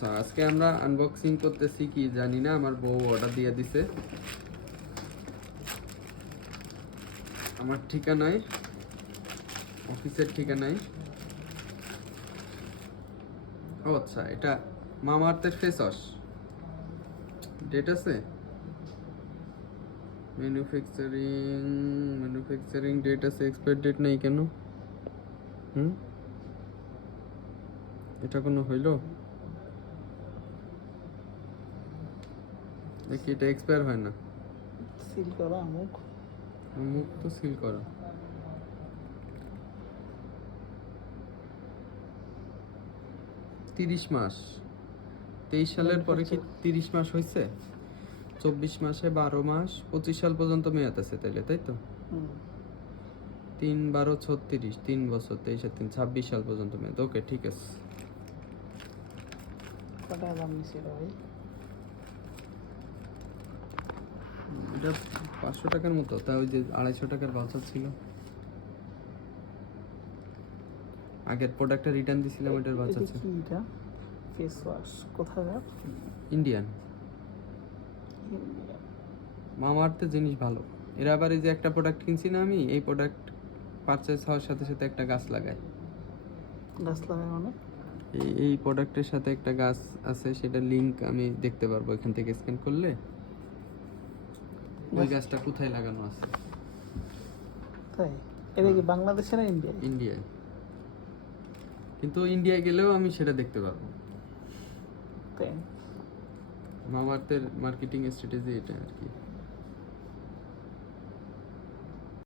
আচ্ছা, আজকে আমরা আনবক্সিং করতেছি কি জানি না, আমার বউ অর্ডার দিয়ে দিছে আমার ঠিকানায়, অফিসের ঠিকানায়। ও আচ্ছা, এটা মামা আর্থের ফেস ওয়াশ। ডেট আছে, ম্যানুফ্যাকচারিং ডেট আছে, এক্সপায়ার ডেট নেই কেন? এটা কোনো হইলো দেখি, এটা এক্সপায়ার হয় না। সিল করা মুখ, মুখ তো সিল করা। তিরিশ মাস, 23 সালের পরে কি 30 মাস হয়েছে? 24 মাসে 12 মাস, 25 সাল পর্যন্ত মেয়াদ আছে তাইলে, তাই তো? 3-12-36, 3 বছর, 23 আর 3 26 সাল পর্যন্ত মেয়াদ। ওকে, ঠিক আছে। কটা দাম নিছিল ভাই? এটা 500 টাকার মতো, তা ওই যে 250 টাকার ভাউচার ছিল। আগের প্রোডাক্টটা রিটার্ন দিছিলাম, ওইটার ভাউচার ছিল। কি এটা? ফেস ওয়াশ কোথাকার? ইন্ডিয়ান। মামা আর্থের জিনিস ভালো। এর আবার এই যে একটা প্রোডাক্ট কিনছি না আমি, এই প্রোডাক্ট পারচেজ হওয়ার সাথে সাথে একটা গাছ লাগায়। গাছ লাগায় মানে? এই প্রোডাক্টের সাথে একটা গাছ আছে, সেটা লিংক আমি দেখতে পারবো এখান থেকে স্ক্যান করলে, ওই গাছটা কোথায় লাগানো আছে। তাই? এটা কি বাংলাদেশে না ইন্ডিয়ায়? ইন্ডিয়ায়, কিন্তু ইন্ডিয়ায় গেলেও আমি সেটা দেখতে পারবো। তাই? মামা আর্থের মার্কেটিং স্ট্র্যাটেজি এটা আর কি।